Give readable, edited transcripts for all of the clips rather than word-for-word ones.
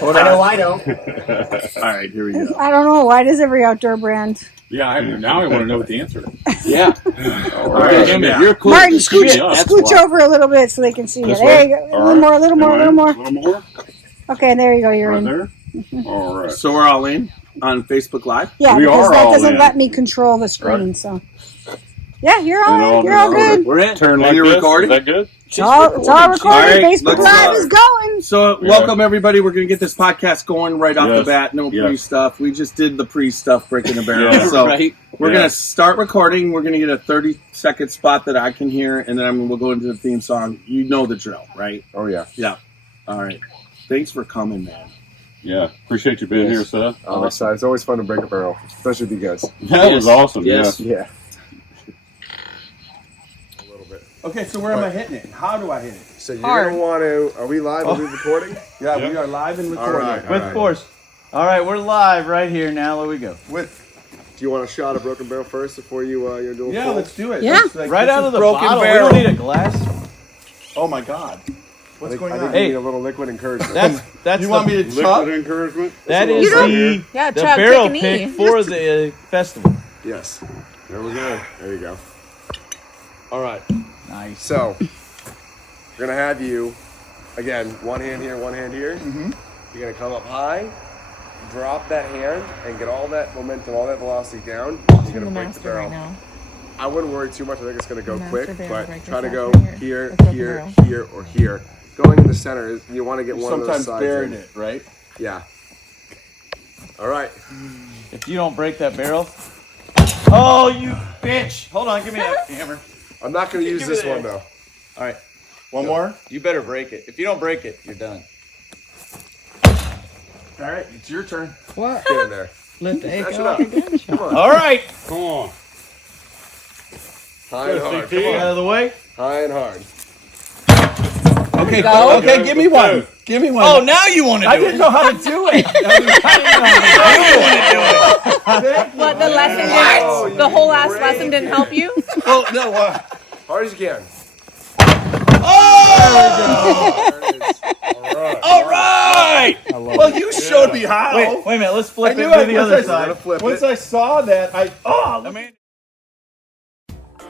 I know. All right, here we go. I don't know. Why does every outdoor brand? Yeah, now I want to know what the answer is. Yeah. All right. Yeah. You're cool. Martin, scooch over a little bit so they can see it. There you go. A little more, a little more, a little more. A little more? Okay, there you go. You're Right in. there? All right. So we're all in on Facebook Live? Yeah, We because are that all doesn't in. let me control the screen, Right. so. Yeah, you're And all in. You're all good. We're in. Turn And like you're this. recording? Is that good? It's all recorded. All right, Facebook let's Live start. is going. So, welcome everybody. We're going to get this podcast going right off the Yes. bat. No Yes. pre-stuff. We just did the pre-stuff, breaking the barrel. Yeah. So, Right. we're Yeah. going to start recording. We're going to get a 30-second spot that I can hear, and then we'll go into the theme song. You know the drill, right? Oh, yeah. Yeah. All right. Thanks for coming, man. Yeah. Appreciate you being here, Seth. On my side. It's always fun to break a barrel, especially with you guys. That was awesome. Yes. Yeah. A little bit. Okay, so where am I hitting it? How do I hit it? So you're going to want to... Are we live? Are we recording? Yeah, Yep. we are live and All recording. right. With force. All right, we're live right here now. There we go. Do you want a shot of broken barrel first before you're doing Yeah, full? let's do it. Yeah. Let's, like, Right this out is of the broken bottle. barrel. We don't need a glass. Oh, my God. I think, going I on? think Hey. we need a little liquid encouragement. That's You want me to chop? Liquid encouragement? that You is don't- the barrel pick for the festival. Yes. There we go. There you go. All right. Nice. So, we're going to have you, again, one hand here, one hand here. Mm-hmm. You're going to come up high, drop that hand, and get all that momentum, all that velocity down. You're going to break the barrel. I wouldn't worry too much. I think it's going to go quick, but try to go here, here, here, or here. Going in the center, you want to get one of those Sometimes sides buried in. it, right? Yeah. All right. If you don't break that barrel. Oh, you bitch. Hold on. Give me that hammer. I'm not going to use Give me this the one, hammer. though. All right. One more? You better break it. If you don't break it, you're done. All right, it's your turn. What? Get in there. Let the Snatch egg it go up. again. Come on. All right. Come on. High and hard. Come Out on. of the way. High and hard. Okay, Go. okay, give me one. Give me one. Oh, now you want to do I it. didn't know how to do it. What, the lesson didn't, the whole last lesson didn't help you? Oh, no, Hard as you can. All right. well, you showed me how. Wait a minute. Let's flip I it knew to I the other once side. Once I saw that,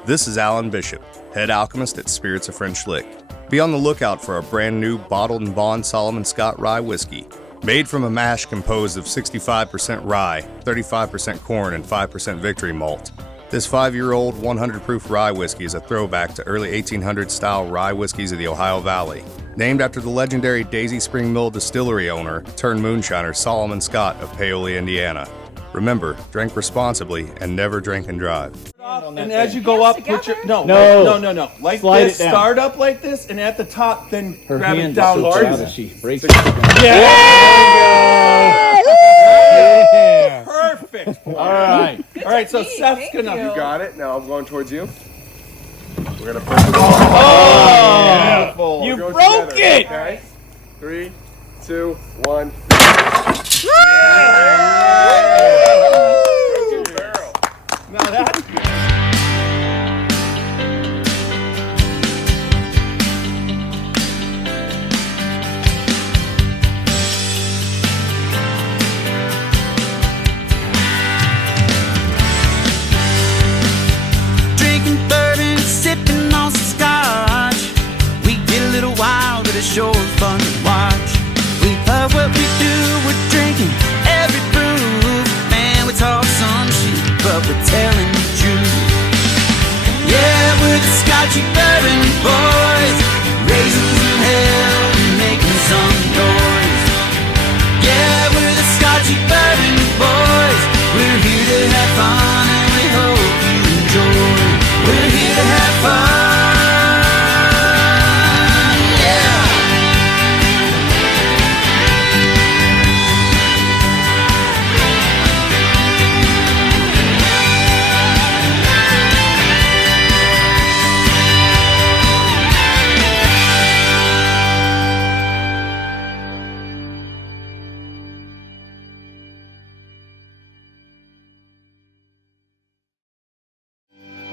This is Alan Bishop, head alchemist at Spirits of French Lick. Be on the lookout for our brand new bottled and bond Solomon Scott rye whiskey. Made from a mash composed of 65% rye, 35% corn, and 5% victory malt. This 5-year-old 100 proof rye whiskey is a throwback to early 1800s style rye whiskeys of the Ohio Valley. Named after the legendary Daisy Spring Mill distillery owner turned moonshiner Solomon Scott of Paoli, Indiana. Remember, drink responsibly and never drink and drive. and as you go up, put your No. like Slide this. it down. Start up like this, and at the top, then grab it down so hard. proud that she breaks Perfect. All right. All right, so technique, Seth's thank gonna. you. Got it. Now I'm going towards you. We're going to push it. Oh, you Go broke together, it. Okay. 3, 2, 1. Now that's Drinking bourbon, sipping on some scotch. We get a little wild, but it's sure fun to watch. We love what we do, we're drinking every brew. Man, we talk some shit, but we're telling the truth. Yeah, we're the Scotchy bourbon boys, raisins in hell and making some noise. Yeah, we're the Scotchy bourbon boys. We're here to have fun and we hope you enjoy. We're here to have fun, yeah.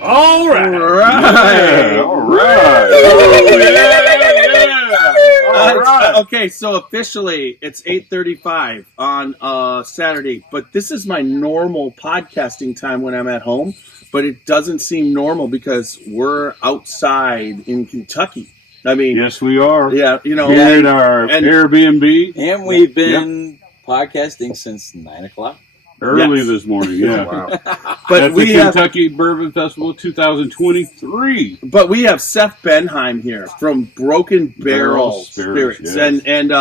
All right. all right. All right. All right. Okay, so officially it's 8:35 on Saturday, but this is my normal podcasting time when I'm at home. But it doesn't seem normal because we're outside in Kentucky. I mean, Yes, we are. yeah, Here at our Airbnb And we've been podcasting since 9 o'clock. early Yes. this morning. Yeah. Wow. but At the we have Kentucky Bourbon Festival 2023. But we have Seth Benhaim here from Broken Barrel Spirits, yes. and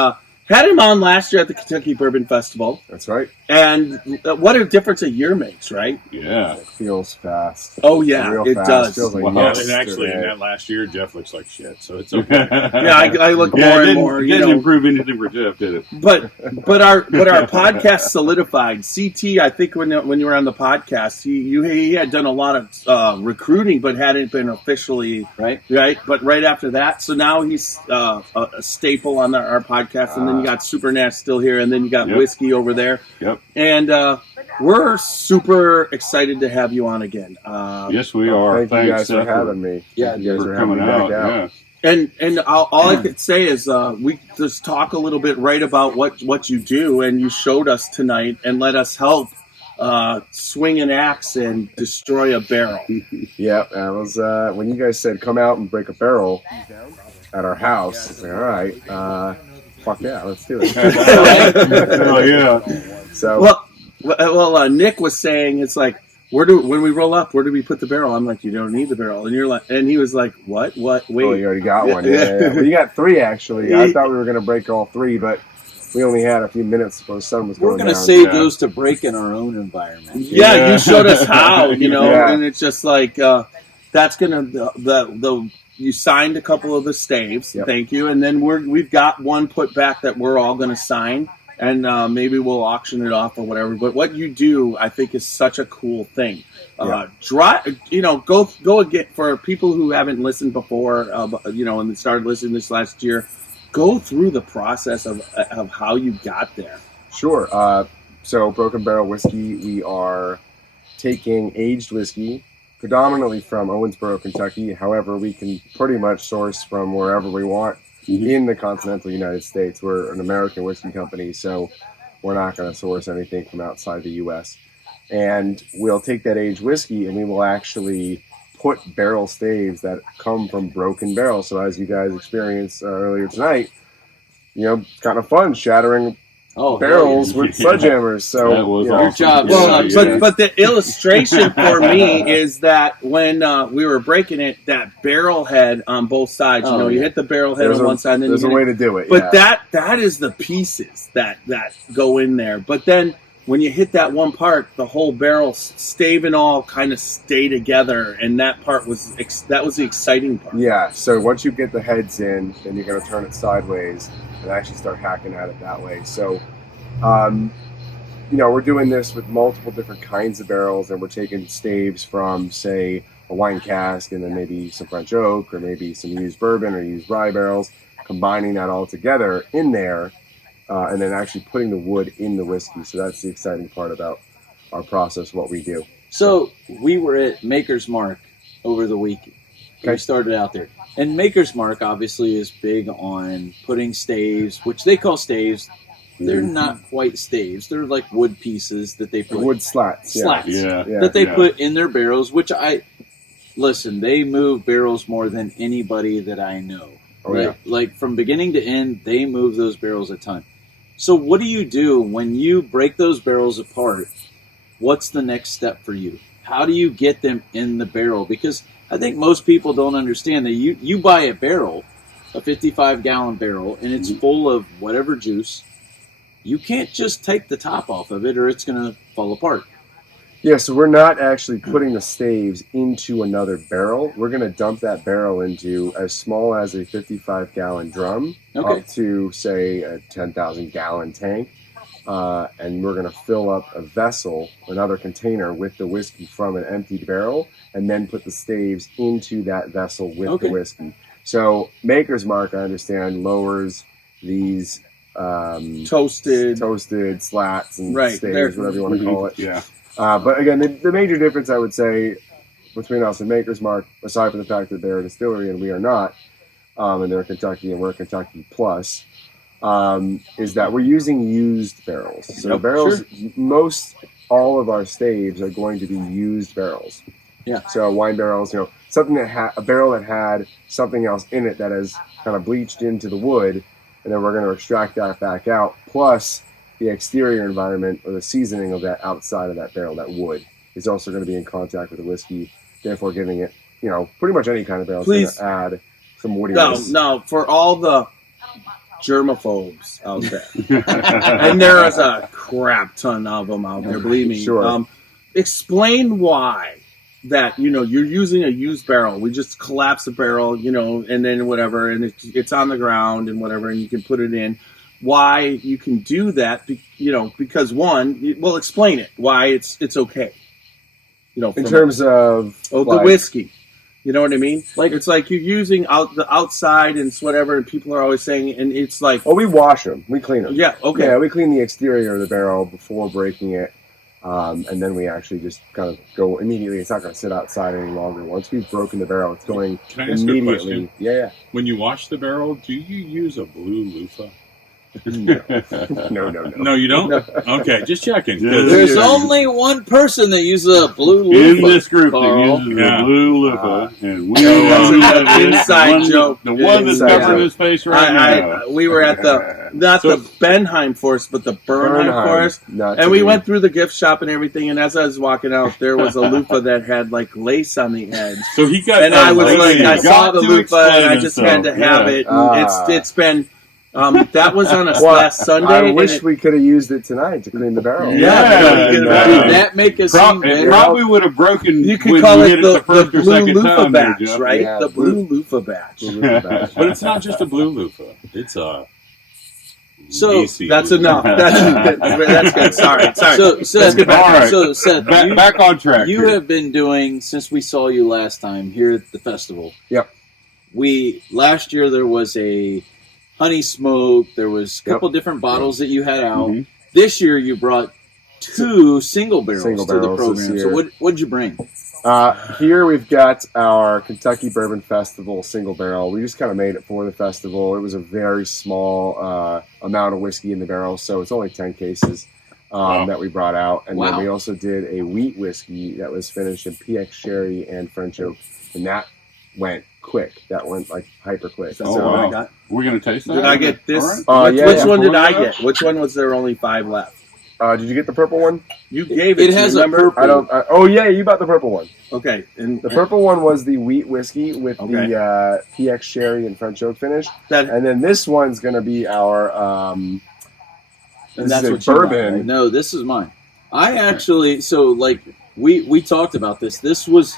had him on last year at the Kentucky Bourbon Festival. That's right. And what a difference a year makes, right? Yeah. It feels fast. Oh yeah, Real it fast. does. Feels like Wow. And actually, in yesterday. that last year, Jeff looks like shit, so it's okay. Yeah, I look Yeah, more it and more. You didn't know, improve anything for Jeff, did it? but our podcast solidified. CT, I think when you were on the podcast, he had done a lot of recruiting, but hadn't been officially Right. But right after that, so now he's a staple on our podcast, and then you got Super Nash still here, and then you got Yep. Whiskey over there. Yep. And we're super excited to have you on again. Yes, we are. Thank you guys Seth, for having me. Yeah, Thank you guys for for having coming me out. back Yeah. And all I could say is we just talk a little bit right about what you do, and you showed us tonight, and let us help swing an axe and destroy a barrel. Yeah, that was when you guys said come out and break a barrel at our house. I was like, all right, fuck yeah, let's do it. Oh, yeah. So Well, Nick was saying it's like when we roll up, where do we put the barrel? I'm like, you don't need the barrel, and you're like, and he was like, what? Wait, oh, you already got one. Yeah. Well, you got three actually. I thought we were gonna break all three, but we only had a few minutes before the sun was We're going going to down. save Yeah. those to break in our own environment. Yeah, you showed us how, Yeah. and it's just like that's gonna the you signed a couple of the staves, Yep. thank you, and then we've got one put back that we're all gonna sign, and maybe we'll auction it off or whatever. But what you do, I think, is such a cool thing. Go again for people who haven't listened before, and started listening this last year. Go through the process of how you got there. Sure. So Broken Barrel Whiskey, we are taking aged whiskey, predominantly from Owensboro, Kentucky. However, we can pretty much source from wherever we want in the continental United States. We're an American whiskey company, so we're not going to source anything from outside the U.S. And we'll take that aged whiskey and we will actually put barrel staves that come from Broken Barrel. So as you guys experienced earlier tonight, it's kind of fun shattering barrels with sledgehammers. So That was Your awesome. job Well, sucks. but the illustration for me is that when we were breaking it, that barrel head on both sides. Oh, you yeah. hit the barrel head there's on one side, and then there's you a hit way it. to do it. But yeah. that is the pieces that go in there. But then when you hit that one part, the whole barrel, stave and all, kind of stay together, and that part was the exciting part. Yeah, so once you get the heads in, then you're going to turn it sideways and actually start hacking at it that way. So, we're doing this with multiple different kinds of barrels, and we're taking staves from, say, a wine cask, and then maybe some French oak, or maybe some used bourbon or used rye barrels, combining that all together in there, and then actually putting the wood in the whiskey. So that's the exciting part about our process, what we do. So we were at Maker's Mark over the week. Okay. We started out there. And Maker's Mark obviously is big on putting staves, which they call staves. They're not quite staves. They're like wood pieces that they The put. wood slats. Yeah. Slats. Yeah. Yeah. That they Yeah. put in their barrels, which they move barrels more than anybody that I know. Oh, yeah. Like from beginning to end, they move those barrels a ton. So what do you do when you break those barrels apart? What's the next step for you? How do you get them in the barrel? Because I think most people don't understand that you buy a barrel, a 55-gallon barrel, and it's full of whatever juice. You can't just take the top off of it or it's going to fall apart. Yeah, so we're not actually putting the staves into another barrel. We're going to dump that barrel into as small as a 55-gallon drum Okay. up to, say, a 10,000-gallon tank. And we're going to fill up a vessel, another container, with the whiskey from an emptied barrel, and then put the staves into that vessel with Okay. the whiskey. So Maker's Mark, I understand, lowers these Toasted. slats and Right, staves, they're- whatever you want to call it. Yeah. But again, the major difference I would say between us and Maker's Mark, aside from the fact that they're a distillery and we are not, and they're Kentucky and we're Kentucky plus, is that we're using used barrels. So barrels, all of our staves are going to be used barrels. Yeah. So wine barrels, something that a barrel that had something else in it that has kind of bleached into the wood, and then we're going to extract that back out, plus the exterior environment or the seasoning of that outside of that barrel, that wood, is also going to be in contact with the whiskey, therefore giving it, pretty much any kind of barrel is going to add some woodiness. No, for all the germaphobes out there, and there is a crap ton of them out there, believe me. Sure. Explain why that, you're using a used barrel. We just collapse the barrel, and then whatever, and it's on the ground and whatever, and you can put it in. Why you can do that, because explain it, why it's okay. In terms of the whiskey. You know what I mean? Like, it's like you're using the outside and whatever, and people are always saying, and it's like... Oh, we wash them. We clean them. Yeah, okay. Yeah, we clean the exterior of the barrel before breaking it, and then we actually just kind of go immediately. It's not going to sit outside any longer. Once we've broken the barrel, it's going Can I ask you a immediately. question? Yeah. When you wash the barrel, do you use a blue loofah? No, No, you don't? Okay, just checking. There's only one person that uses a blue loofah. In this group Carl. that uses a blue loofah, and we That's an inside joke. The one that's covering his face right now. We were at the Benhaim forest, but the Bernheim forest, and we went through the gift shop and everything. And as I was walking out, there was a loofah that had like lace on the edge. So he got, and I was like, I saw the loofah, and I just had to have it. And it's been. That was on last Sunday. I wish we could have used it tonight to clean the barrel. Did that make us seem it probably would have broken. You could call it the first or blue second loofah time, batch, Jeff. right? Yeah, the blue loofah batch. But it's not just a blue loofah. It's a... So that's enough. That's good. Sorry. So Seth, All right. So Seth, back on track. You here. have been doing since we saw you last time here at the festival. Yep. Last year there was a honey smoke. There was a couple different bottles that you had out. Mm-hmm. This year you brought 2 single barrels to the barrels this program. year. So what'd you bring? Here we've got our Kentucky Bourbon Festival single barrel. We just kind of made it for the festival. It was a very small amount of whiskey in the barrel, so it's only 10 cases that we brought out. And then we also did a wheat whiskey that was finished in PX sherry and French oak, and that went quick. That went like hyper quick. Oh, So, wow. We're going to taste that? Did I get this? Right. Which one did I get? Which one was there only 5 left? Did you get the purple one? You gave it. It has remember? a purple. Oh yeah, you bought the purple one. Okay, and The purple one was the wheat whiskey with the PX sherry and French oak finish, and then this one's going to be our And that's what bourbon. You bought, right? No, this is mine. I actually we talked about this. This was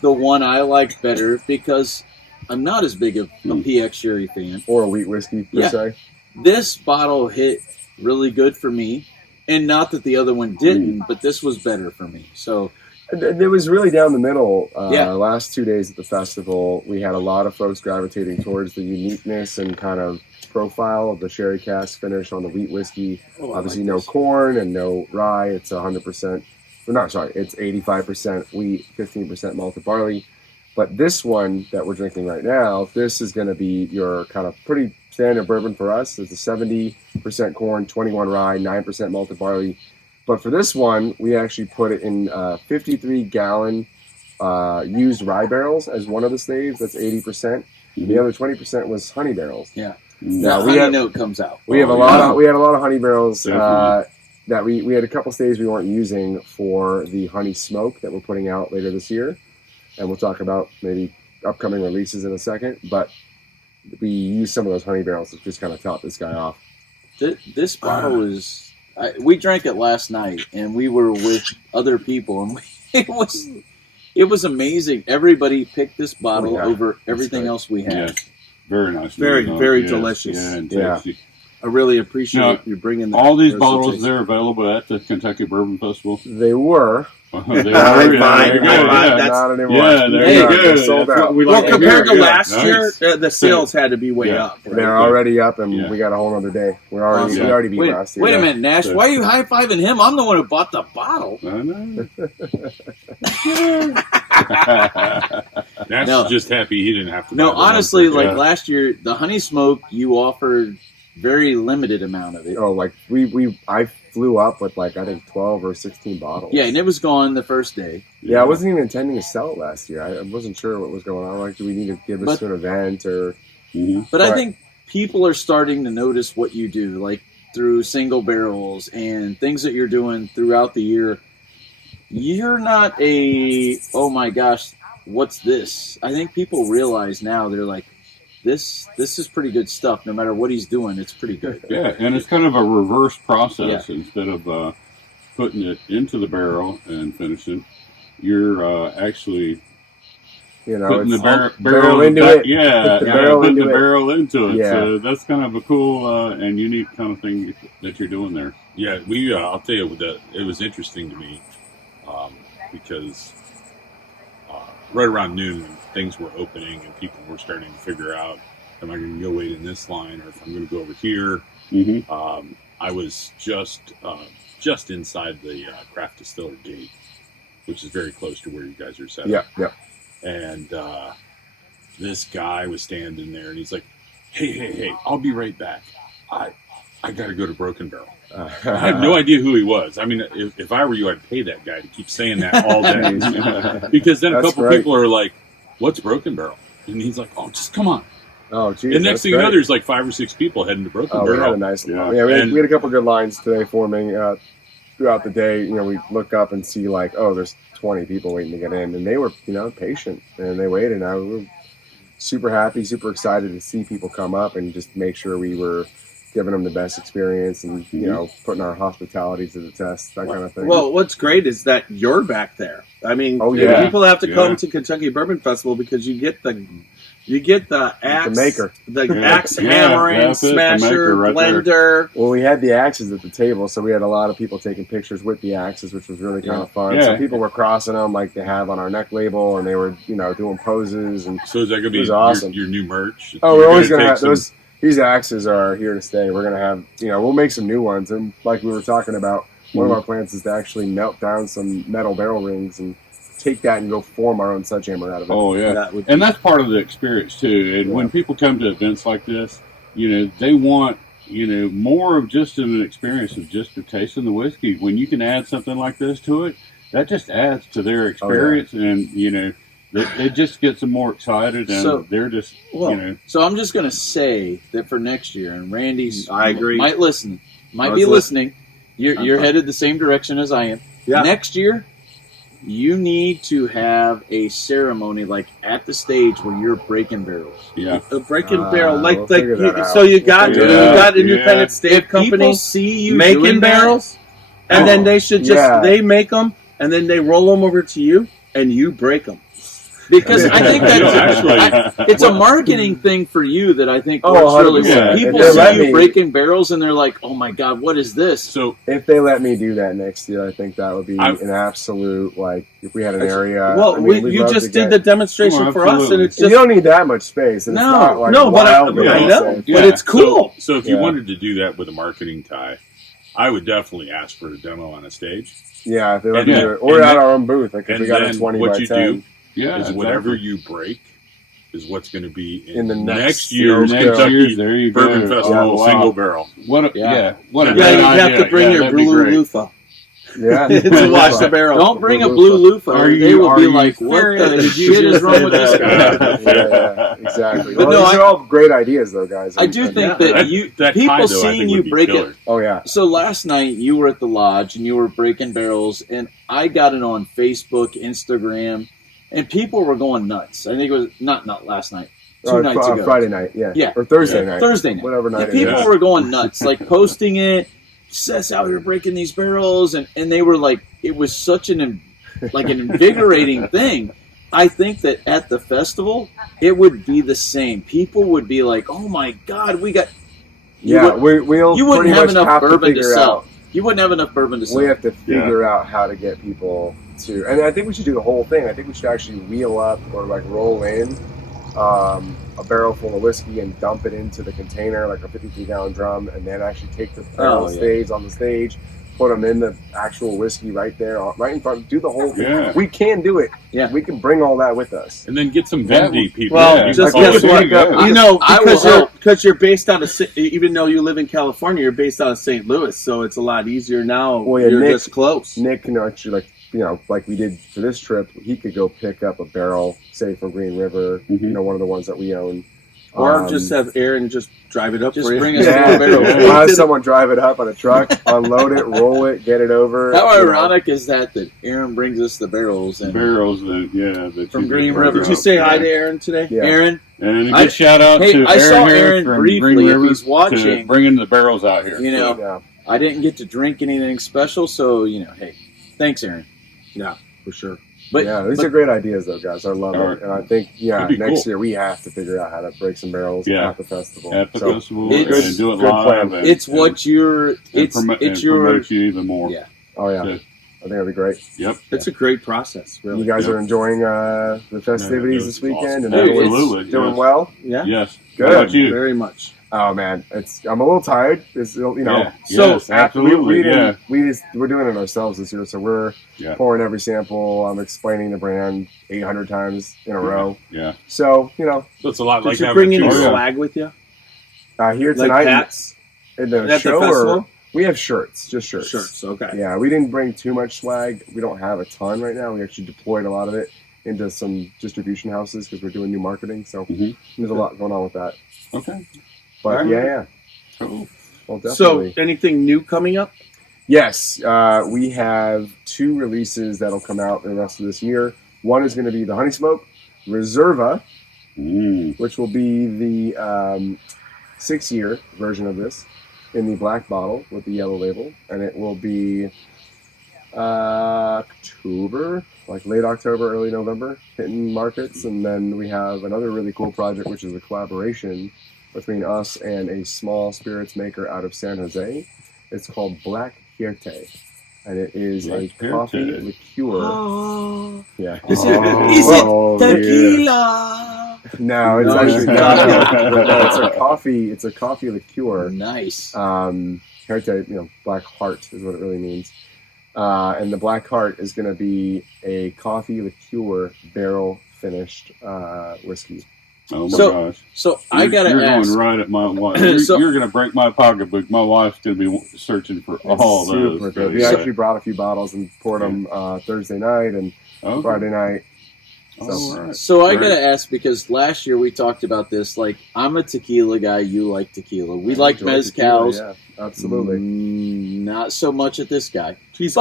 the one I liked better because I'm not as big of a PX sherry fan or a wheat whiskey per se. This bottle hit really good for me, and not that the other one didn't, but this was better for me. So it was really down the middle. Last 2 days at the festival, we had a lot of folks gravitating towards the uniqueness and kind of profile of the sherry cask finish on the wheat whiskey. Obviously, no corn and no rye. It's 100%. It's 85% wheat, 15% malted barley. But this one that we're drinking right now, this is going to be your kind of pretty standard bourbon for us. It's a 70% corn, 21 rye, 9% malted barley. But for this one, we actually put it in 53-gallon used rye barrels as one of the staves. That's 80%. The other 20% was honey barrels. Yeah. Now the honey note comes out. We have a lot of honey barrels that we had a couple staves we weren't using for the honey smoke that we're putting out later this year. And we'll talk about maybe upcoming releases in a second. But we use some of those honey barrels to just kind of top this guy off. This bottle is... we drank it last night, and we were with other people, and it was amazing. Everybody picked this bottle over everything else we had. Yeah. Very nice. Very delicious. Yeah, and tasty. I really appreciate you bringing that. All these bottles, they're available at the Kentucky Bourbon Festival? They were. Not anymore. Yeah, there you go. Sold out. Well, compared to last year, the sales had to be way up. Right? They're already up, and we got a whole other day. We already beat last year. Wait a minute, Nash. Why are you high-fiving him? I'm the one who bought the bottle. I know. Nash is just happy he didn't have to. No, honestly, like last year, the honey smoke you offered very limited amount of it. Oh, like I flew up with like I think 12 or 16 bottles. Yeah, and it was gone the first day. Yeah, I wasn't even intending to sell it last year. I wasn't sure what was going on. Like, do we need to give this to an event or? But I think people are starting to notice what you do, like through single barrels and things that you're doing throughout the year. You're not oh my gosh, what's this? I think people realize now, they're like, this is pretty good stuff. No matter what he's doing, it's pretty good. Yeah, and it's kind of a reverse process. Instead of putting it into the barrel and finishing, you're actually putting the barrel into it. Putting the barrel into it. Yeah. So that's kind of a cool and unique kind of thing that you're doing there. Yeah, I'll tell you that it was interesting to me because right around noon when things were opening and people were starting to figure out, am I going to go wait in this line or if I'm going to go over here? Mm-hmm. I was just inside the craft distiller gate, which is very close to where you guys are set up. Yeah. And this guy was standing there and he's like, hey, I'll be right back. I got to go to Broken Barrel. I have no idea who he was. I mean, if I were you, I'd pay that guy to keep saying that all day. Because then a couple people are like, what's Broken Barrel? And he's like, oh, just come on. Oh, geez. And next thing you know, there's like 5 or 6 people heading to Broken Barrel. We had a nice line. Yeah, we had a couple good lines today forming throughout the day. We look up and see like, oh, there's 20 people waiting to get in. And they were, patient. And they waited. And we were super happy, super excited to see people come up and just make sure we were giving them the best experience and, putting our hospitality to the test, that kind of thing. Well, what's great is that you're back there. I mean, people have to come to Kentucky Bourbon Festival because you get the axe, the axe hammering, smasher, blender. There. Well, we had the axes at the table, so we had a lot of people taking pictures with the axes, which was really kind of fun. Yeah. So people were crossing them like they have on our neck label, and they were, doing poses. And so is that going to be awesome. Your new merch? Oh, we're always going to have those. These axes are here to stay. We're going to have, we'll make some new ones. And like we were talking about, one of our plans is to actually melt down some metal barrel rings and take that and go form our own sledgehammer out of it. Oh, yeah. And that's part of the experience, too. And when people come to events like this, they want, more of just an experience of just a taste of the whiskey. When you can add something like this to it, that just adds to their experience. And, they just get some more excited, and they're just, So I'm just going to say that for next year, and Randy's, I agree, might be listening. You're headed the same direction as I am. Yeah. Next year, you need to have a ceremony like at the stage where you're breaking barrels. Yeah, a breaking barrel, so you got independent stave company. People see you making barrels, and then they should they make them, and then they roll them over to you, and you break them. Because I think it's a marketing thing for you that I think works really well. People see you breaking barrels and they're like, "Oh my God, what is this?" So if they let me do that next year, I think that would be an absolute if we had an area. Well, you just did the demonstration for us, and it's just you don't need that much space. And but I know, but it's cool. So if you wanted to do that with a marketing tie, I would definitely ask for a demo on a stage. Yeah, if they let me do it, or at our own booth. Like if we got a 20 by 10. Is whatever you break is what's going to be in the next year's Kentucky Bourbon Festival single barrel. What a you have to bring your blue loofah. Yeah, to watch the barrel. Don't bring a blue loofah. They will be like, "What the shit is wrong with this guy?" Yeah, exactly. But these are all great ideas, though, guys. I do think that people seeing you break it. Oh yeah. So last night you were at the lodge and you were breaking barrels, and I got it on Facebook, Instagram. And people were going nuts. I think it was not last night. 2 nights ago. Friday night, yeah. Or Thursday night. Thursday night. Whatever night people were going nuts, like posting it. Seth's out here breaking these barrels. And they were like, it was such an invigorating thing. I think that at the festival, it would be the same. People would be like, oh my God, we got... You wouldn't have enough bourbon to sell. You wouldn't have enough bourbon to sell. We have to figure out how to get people... And I think we should do the whole thing. I think we should actually wheel up or roll in a barrel full of whiskey and dump it into the container, like a 53-gallon drum, and then actually take the barrel staves on the stage, put them in the actual whiskey right there, right in front. Do the whole thing. Yeah. We can do it. Yeah. We can bring all that with us. And then get some Vendy people. Well, just guess what? You know, because you're based out of, even though you live in California, you're based out of St. Louis, so it's a lot easier now. Well, yeah, you're Nick, just close. Nick can actually, like we did for this trip, he could go pick up a barrel, say from Green River, one of the ones that we own. Or just have Aaron just drive it up Just for you. bring us more barrels. We'll have someone drive it up on a truck, unload it, roll it, get it over. How ironic is that Aaron brings us the barrels and From Green River. Did you say hi to Aaron today? Yeah. Aaron? And a good shout out to Aaron. I saw here Aaron from briefly Green if River he's watching. to bringing the barrels out here. I didn't get to drink anything special, so hey, thanks, Aaron. Yeah, for sure. But these are great ideas, though, guys. I love it, and I think next year we have to figure out how to break some barrels at the festival. At the festival, and do it live. It's what you're. It's your. Promote you even more. Yeah. Oh yeah. So, I think that'd be great. Yep. It's a great process. Really. You guys are enjoying the festivities this weekend, awesome. and everyone's doing well. Yeah. Yes. Good. How about you? Very much. Oh man, I'm a little tired. It's So yes, absolutely. we're doing it ourselves this year, so we're pouring every sample. I'm explaining the brand 800 times in a row. Yeah. So So it's a lot like Did you having bring a any tour. swag with you? Here Like tonight hats? in the At show, the festival? we have shirts, just shirts. Shirts, okay. Yeah, we didn't bring too much swag. We don't have a ton right now. We actually deployed a lot of it into some distribution houses because we're doing new marketing. So there's a lot going on with that. Okay. But yeah. Cool. Well, definitely. So anything new coming up? Yes, we have 2 releases that'll come out the rest of this year. One is going to be the Honey Smoke Reserva, which will be the 6-year version of this in the black bottle with the yellow label, and it will be October, like late October, early November, hitting markets. And then we have another really cool project, which is a collaboration between us and a small spirits maker out of San Jose. It's called Black Hirte, and it is a coffee liqueur. Oh. Yeah. Is it tequila? No, it's actually coffee. It's a coffee liqueur. Nice. Hirte, black heart is what it really means. And the black heart is going to be a coffee liqueur barrel finished whiskey. Oh my gosh! So I gotta you're ask. Going right at my wife. You're going to break my pocketbook. My wife's going to be searching for all those. Super good. We actually brought a few bottles and poured them Thursday night and Friday night. So I gotta ask, because last year we talked about this. Like, I'm a tequila guy. You like tequila. We like mezcals. Tequila, yeah, absolutely. Not so much at this guy. He's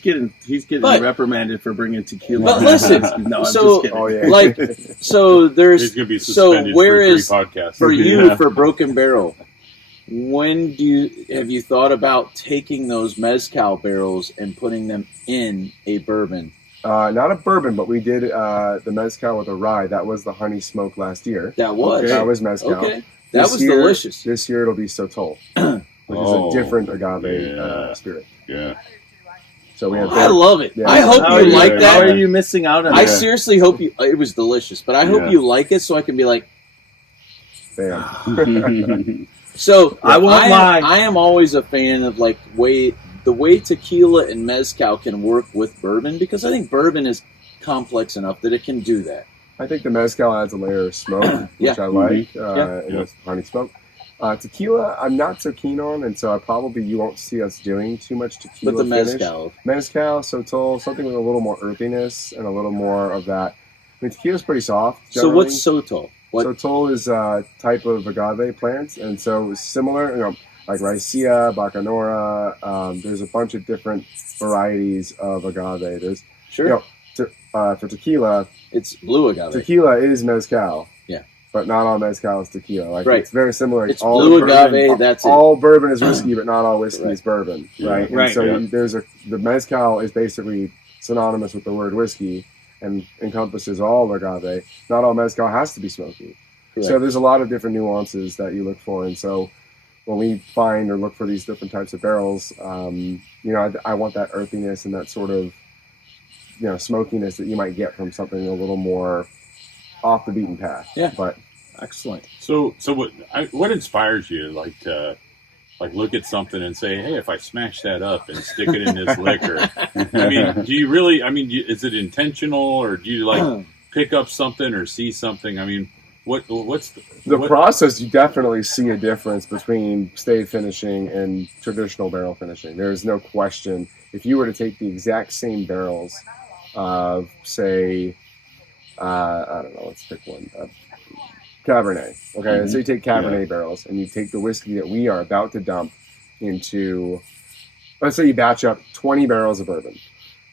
getting reprimanded for bringing tequila. But listen, no, I'm so just kidding. like, so there's He's gonna be suspended where for 3 is podcasts. for you for Broken Barrel? When have you thought about taking those mezcal barrels and putting them in a bourbon? Not a bourbon, but we did the mezcal with a rye. That was the honey smoke last year. That was. That was mezcal. Okay. That was delicious. This year it'll be Sotol, which is a different agave spirit. Yeah. So we have. I love it. Yeah. I hope you like that. How are you missing out on I that? seriously hope you. It was delicious, but I hope you like it so I can be like. Damn. So I won't lie. I am always a fan of like the way tequila and mezcal can work with bourbon, because I think bourbon is complex enough that it can do that. I think the mezcal adds a layer of smoke, which I like, and it's honey smoke. Tequila, I'm not so keen on, and so you won't see us doing too much tequila. But the mezcal. Mezcal, Sotol, something with a little more earthiness and a little more of that. I mean, tequila's pretty soft. So what's Sotol? Sotol is a type of agave plant, and so similar, like Raicilla, Bacanora. There's a bunch of different varieties of agave. There's, for tequila, it's blue agave. Tequila is mezcal. Yeah. But not all mezcal is tequila. Like, right. It's very similar. It's blue agave, that's it. All bourbon is whiskey, but not all whiskey is bourbon. Yeah. Right? Right. And so the mezcal is basically synonymous with the word whiskey and encompasses all agave. Not all mezcal has to be smoky. Correct. So there's a lot of different nuances that you look for. And so when we find or look for these different types of barrels, I want that earthiness and that sort of, smokiness that you might get from something a little more off the beaten path. Yeah. But excellent. So what inspires you? Like, like look at something and say, hey, if I smash that up and stick it in this liquor, I mean, do you really? I mean, is it intentional, or do you like pick up something or see something? I mean, what's the process? You definitely see a difference between stave finishing and traditional barrel finishing. There's no question. If you were to take the exact same barrels of, say, I don't know, let's pick one. Cabernet. Okay, so you take Cabernet barrels and you take the whiskey that we are about to dump into, let's say you batch up 20 barrels of bourbon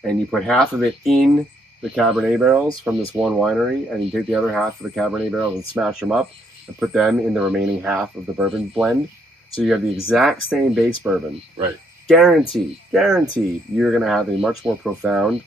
and you put half of it in the Cabernet barrels from this one winery, and you take the other half of the Cabernet barrels and smash them up and put them in the remaining half of the bourbon blend. So you have the exact same base bourbon. Right. Guaranteed, you're going to have a much more profound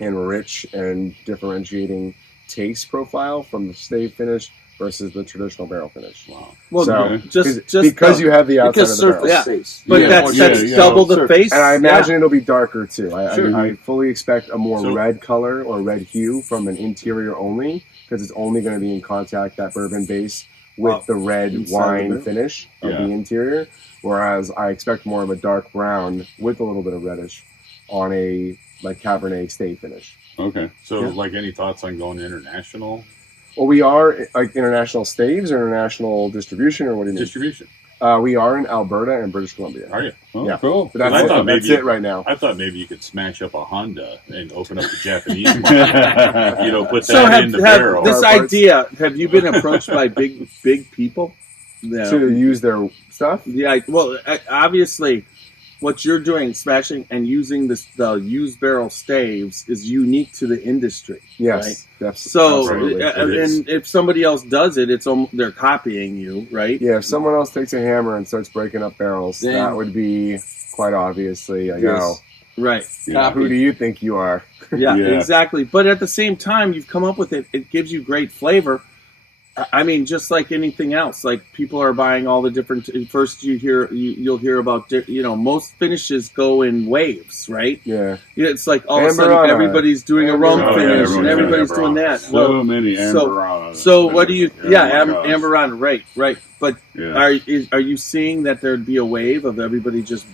and rich and differentiating taste profile from the stave finish versus the traditional barrel finish. Wow. Well, so, just because you have the outside of the barrel. Face. But that's double the face. And I imagine it'll be darker too. I fully expect a more red color or red hue from an interior only, because it's only going to be in contact, that bourbon base, with the red wine finish of the interior. Whereas I expect more of a dark brown with a little bit of reddish on a like Cabernet stave finish. Okay. So like any thoughts on going international? Well, we are like international staves or international distribution, or what do you mean? Distribution. We are in Alberta and British Columbia. Are you? Oh, yeah. Cool. But that's it right now. I thought maybe you could smash up a Honda and open up the Japanese market. Put that in the barrel. This idea, have you been approached by big people? To use their stuff? Yeah, well, obviously, what you're doing, smashing and using the used barrel staves, is unique to the industry. Yes, right? So, and if somebody else does it, they're copying you, right? Yeah, if someone else takes a hammer and starts breaking up barrels, that would be quite obviously, right. Who do you think you are? Yeah, exactly. But at the same time, you've come up with it. It gives you great flavor. I mean, just like anything else, like people are buying all the different. First, you'll hear about most finishes go in waves, right? Yeah. It's like all of a sudden everybody's doing a rum finish and everybody's doing that. So many Amberana. So what do you? Amberana, right. But are you seeing that there'd be a wave of everybody just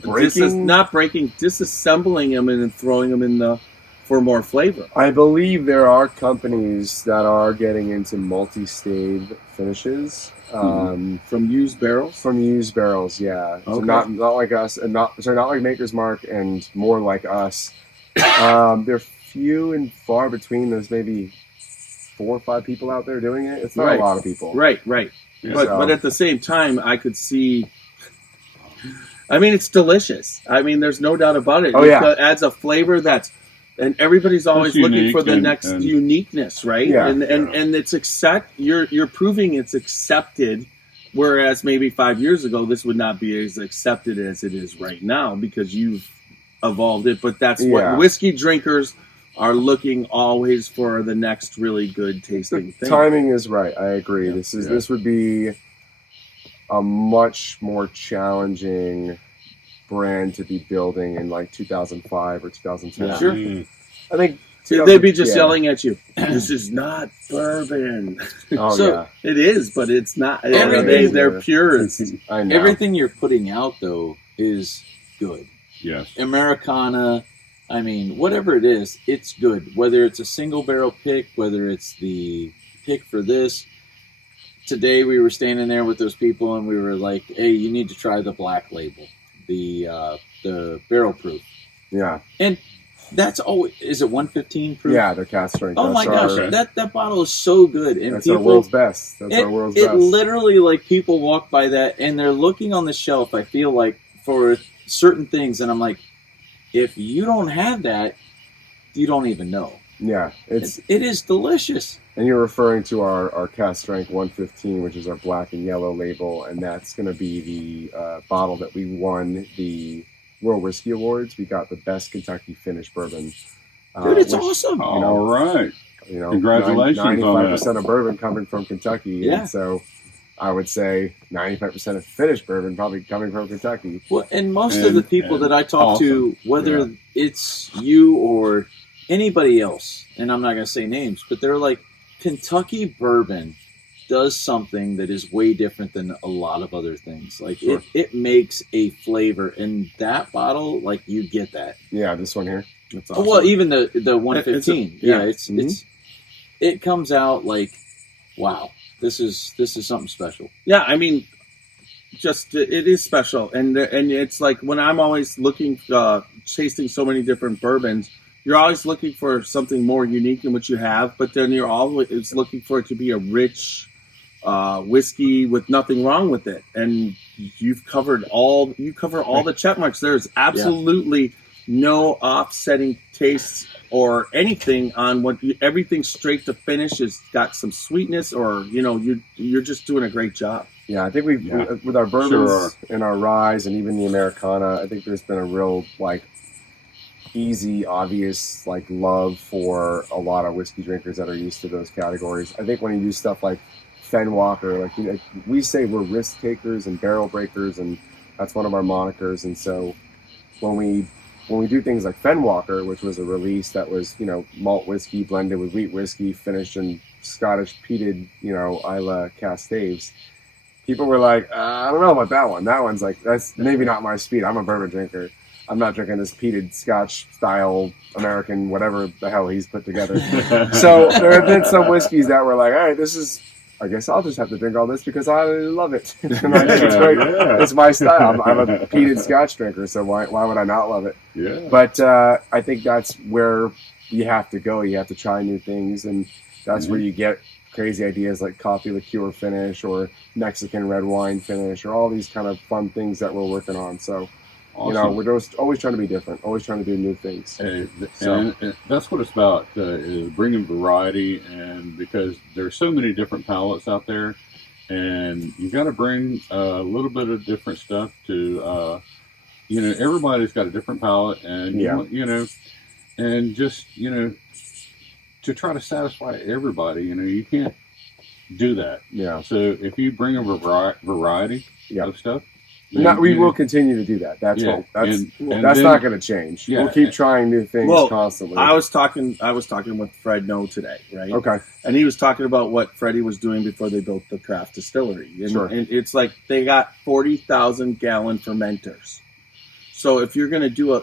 disassembling them and then throwing them in for more flavor? I believe there are companies that are getting into multi-stave finishes from used barrels. Yeah. Okay. So not like us, and not like Maker's Mark, and more like us. They're few and far between. There's maybe 4 or 5 people out there doing it. It's not a lot of people. Right. Yeah. But at the same time, I could see. I mean, it's delicious. I mean, there's no doubt about it. It adds a flavor and everybody's always looking for the next uniqueness, right? Yeah. And it's you're proving it's accepted, whereas maybe 5 years ago this would not be as accepted as it is right now because you've evolved it. But that's what whiskey drinkers are looking always for, the next really good tasting thing. Timing is right. I agree. This would be a much more challenging brand to be building in like 2005 or 2010. Sure. I think they'd be just yelling at you. This is not bourbon. It is, but it's not. They're purists. I know. Everything you're putting out though is good. Yes. Americana, I mean, whatever it is, it's good. Whether it's a single barrel pick, whether it's the pick for this. Today we were standing there with those people and we were like, hey, you need to try the black label. The barrel proof. Yeah. And that's always, is it 115 proof? Yeah, they're cast strength. Oh my gosh, that bottle is so good. And that's our world's best. Our world's best. It literally, like, people walk by that and they're looking on the shelf, I feel like, for certain things. And I'm like, if you don't have that, you don't even know. Yeah. It is delicious. And you're referring to our cast strength 115, which is our black and yellow label, and that's going to be the bottle that we won the World Whiskey Awards. We got the best Kentucky finish bourbon. Dude, it's awesome. All right. Congratulations 95% of bourbon coming from Kentucky. Yeah. And so I would say 95% of finished bourbon probably coming from Kentucky. Well, and most of the people that I talk to, whether it's you or anybody else, and I'm not going to say names, but they're like, Kentucky bourbon does something that is way different than a lot of other things. Like Sure. it makes a flavor, and that bottle, like you get that. Yeah, this one here. That's Oh, awesome. well, even the 115. It comes out like, wow, this is something special. Yeah, I mean, just it is special, and it's like when I'm always looking, tasting so many different bourbons, you're always looking for something more unique than what you have, but then you're always looking for it to be a rich whiskey with nothing wrong with it, and you cover all the check marks. There's absolutely no offsetting tastes or anything on everything straight to finish has got some sweetness, or you're just doing a great job. Yeah, I think we with our bourbons and our ryes and even the Americana, I think there's been a real like easy, obvious like love for a lot of whiskey drinkers that are used to those categories. I think when you do stuff like Fenwalker, like we say we're risk takers and barrel breakers, and that's one of our monikers. And so when we do things like Fenwalker, which was a release that was malt whiskey blended with wheat whiskey, finished in Scottish peated Islay cast staves, people were like, I don't know about that one. That one's like, that's maybe not my speed. I'm a bourbon drinker. I'm not drinking this peated Scotch style American, whatever the hell he's put together. So there have been some whiskeys that were like, all right, I guess I'll just have to drink all this because I love it. And I think it's great. It's my style. I'm a peated Scotch drinker, so why would I not love it? Yeah. But I think that's where you have to go. You have to try new things, and that's where you get crazy ideas like coffee liqueur finish or Mexican red wine finish or all these kind of fun things that we're working on. So, we're just always trying to be different, always trying to do new things. And that's what it's about, is bringing variety, and because there's so many different palettes out there, and you got to bring a little bit of different stuff to, everybody's got a different palate, and, and just, to try to satisfy everybody, you can't do that. Yeah. So if you bring a variety of stuff, we will continue to do that. That's not going to change. Yeah, we'll keep trying new things constantly. I was talking with Fred No today, right? Okay. And he was talking about what Freddie was doing before they built the craft distillery. And it's like they got 40,000 gallon fermenters. So if you're going to do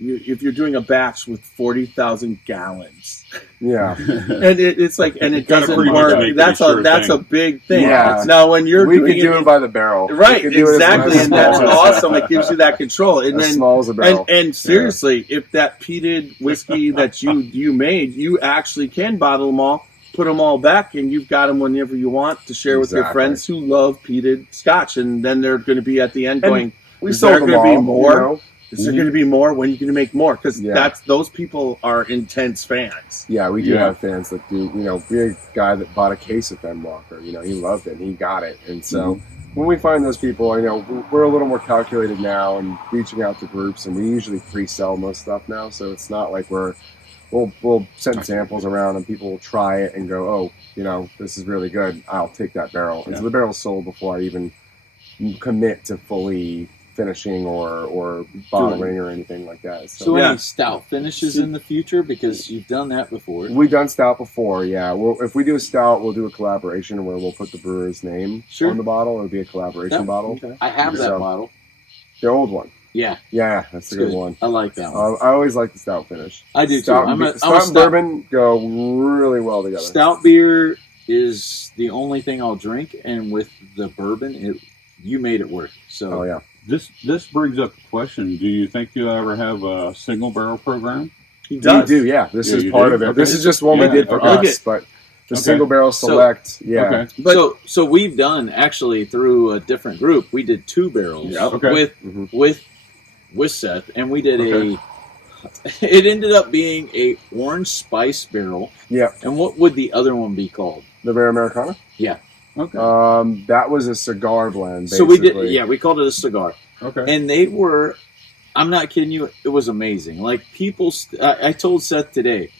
if you're doing a batch with 40,000 gallons, and it's like, and it doesn't work. That's a big thing. Yeah. Now when we can do it by the barrel, right? Exactly, and that's awesome. It gives you that control. And as small as a barrel. And seriously, if that peated whiskey that you made, you actually can bottle them all, put them all back, and you've got them whenever you want to share with your friends who love peated Scotch, and then they're going to be at the end going. Is there going to be more? Is there going to be more? When are you going to make more? Because those people are intense fans. Yeah, we do have fans that do. We had a guy that bought a case of Fenwalker. He loved it. And he got it. And so when we find those people, we're a little more calculated now and reaching out to groups. And we usually pre-sell most stuff now. So it's not like we'll send samples around and people will try it and go, oh, this is really good. I'll take that barrel. And so the barrel's sold before I even commit to fully finishing or bottling or anything like that. So any stout finishes in the future, because you've done that before? We've done stout before, yeah. If we do a stout, we'll do a collaboration where we'll put the brewer's name on the bottle. It'll be a collaboration bottle. Okay. I have that bottle. The old one. Yeah. Yeah, that's a good one. I like that one. I always like the stout finish. I do stout, too. Stout and bourbon go really well together. Stout beer is the only thing I'll drink, and with the bourbon, you made it work. So yeah. This brings up a question. Do you think you'll ever have a single barrel program? He does. We do, yeah. This is part of it. Okay. This is just one we did for us, but the single barrel select, But so we've done, actually, through a different group, we did 2 barrels with Seth, and we did it ended up being a orange spice barrel. Yeah. And what would the other one be called? The Rare Americana? Yeah. Okay. That was a cigar blend, basically. So we did, we called it a cigar. Okay. And they were, I'm not kidding you, it was amazing. Like people, I told Seth today,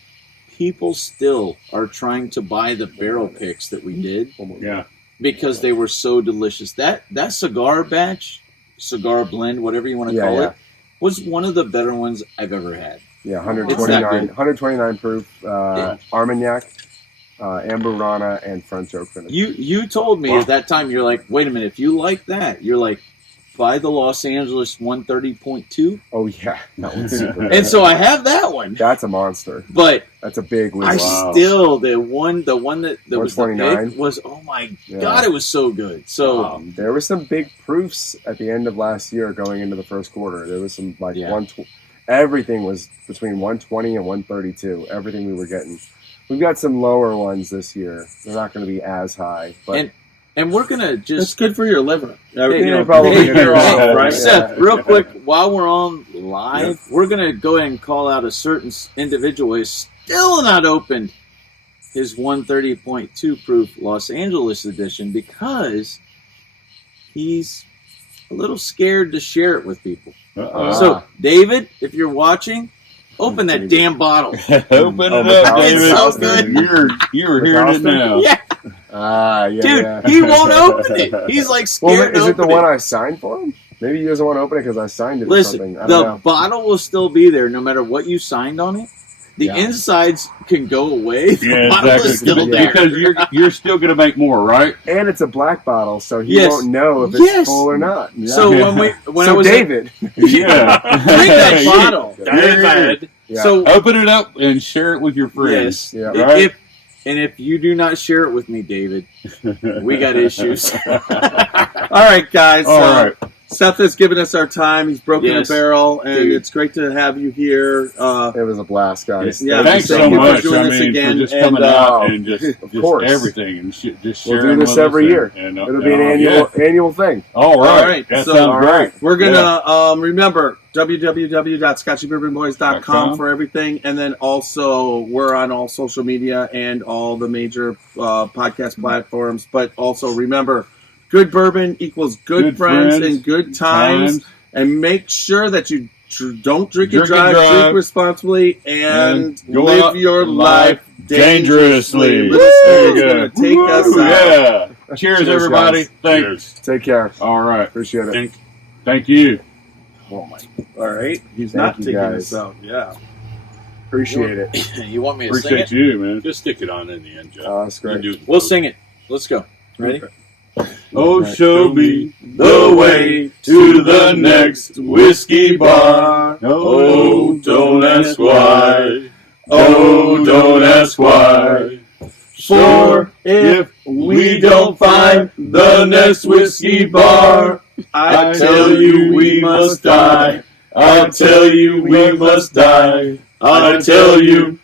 people still are trying to buy the barrel picks that we did. Yeah. Because they were so delicious. That cigar batch, cigar blend, whatever you want to call it, was one of the better ones I've ever had. Yeah, 129 proof Armagnac. Amburana and French oak finish. You told me at that time, you're like, wait a minute, if you like that, you're like, buy the Los Angeles 130.2. Oh yeah, that one's super. And so I have that one. That's a monster. But that's a big whiskey. Still the one that was the 129 was, oh my God, it was so good. So there were some big proofs at the end of last year going into the first quarter. There was some like everything was between 120 and 132. Everything we were getting. We've got some lower ones this year. They're not going to be as high, but. And we're going to just... It's good for your liver. Probably. Right? Seth, real quick, while we're on live, we're going to go ahead and call out a certain individual who is still not opened his 130.2 proof Los Angeles edition because he's a little scared to share it with people. So, David, if you're watching... Open that damn bottle. Open it up, David. It's so good. You're hearing it now. Yeah. Dude, he won't open it. He's like scared to open it. Is it the one I signed for him? Maybe he doesn't want to open it because I signed it or something. The bottle will still be there no matter what you signed on it. The insides can go away. The bottle is still there. Because you're still going to make more, right? And it's a black bottle, so he won't know if it's full or not. Yeah. So when I was David. Drink that bottle. David. Yeah. So open it up and share it with your friends. Yes. Yeah. Right? If you do not share it with me, David, we got issues. All right, guys. All right. Seth has given us our time. He's broken a barrel, and dude. It's great to have you here. It was a blast, guys. Yeah, thanks so much. For just coming out and just everything and just sharing. We'll do this every year. And, it'll be an annual thing. All right. That sounds great. We're gonna remember www.scotchybourbonboys.com for everything, and then also we're on all social media and all the major podcast platforms. But also remember. Good bourbon equals good friends and good times. And make sure that you don't drink and drive, drink responsibly, and live your life dangerously. There you go. Take us out. Yeah. Cheers, everybody. Thanks. Take care. All right. Appreciate it. Thank you. Oh my. All right. He's not taking us out. Yeah. Appreciate it. You want me to sing it? Appreciate you, man. Just stick it on in the end, Jeff. That's great. We'll sing it. Let's go. Ready? Oh, show me the way to the next whiskey bar. Oh, don't ask why. Oh, don't ask why. For if we don't find the next whiskey bar, I tell you we must die. I'll tell you we must die. I'll tell you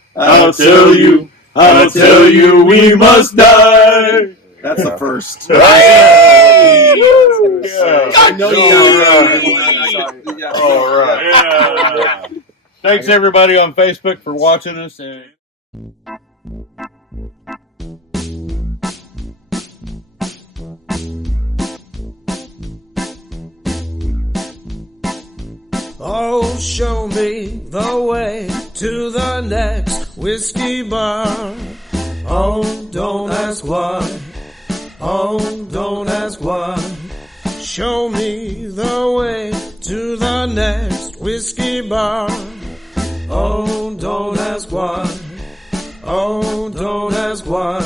we must die. That's the first. Hey! I know you got it. All right. Yeah. Thanks everybody on Facebook for watching us. Oh, show me the way to the next whiskey bar. Oh, don't ask why. Oh, don't ask why. Show me the way to the next whiskey bar. Oh, don't ask why. Oh, don't ask why.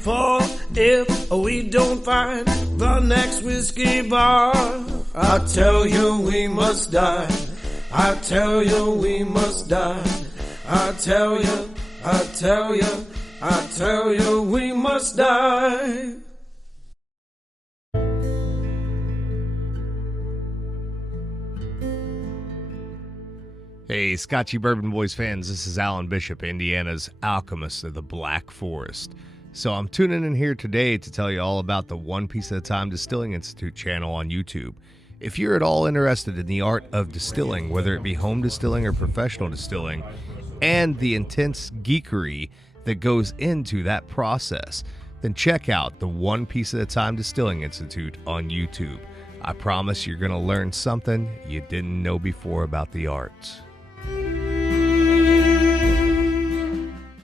For if we don't find the next whiskey bar, I tell you we must die. I tell you we must die. I tell you we must die. Hey, Scotchy Bourbon Boys fans, this is Alan Bishop, Indiana's alchemist of the Black Forest. So I'm tuning in here today to tell you all about the One Piece at a Time Distilling Institute channel on YouTube. If you're at all interested in the art of distilling, whether it be home distilling or professional distilling, and the intense geekery that goes into that process, then check out the One Piece at a Time Distilling Institute on YouTube. I promise you're going to learn something you didn't know before about the arts.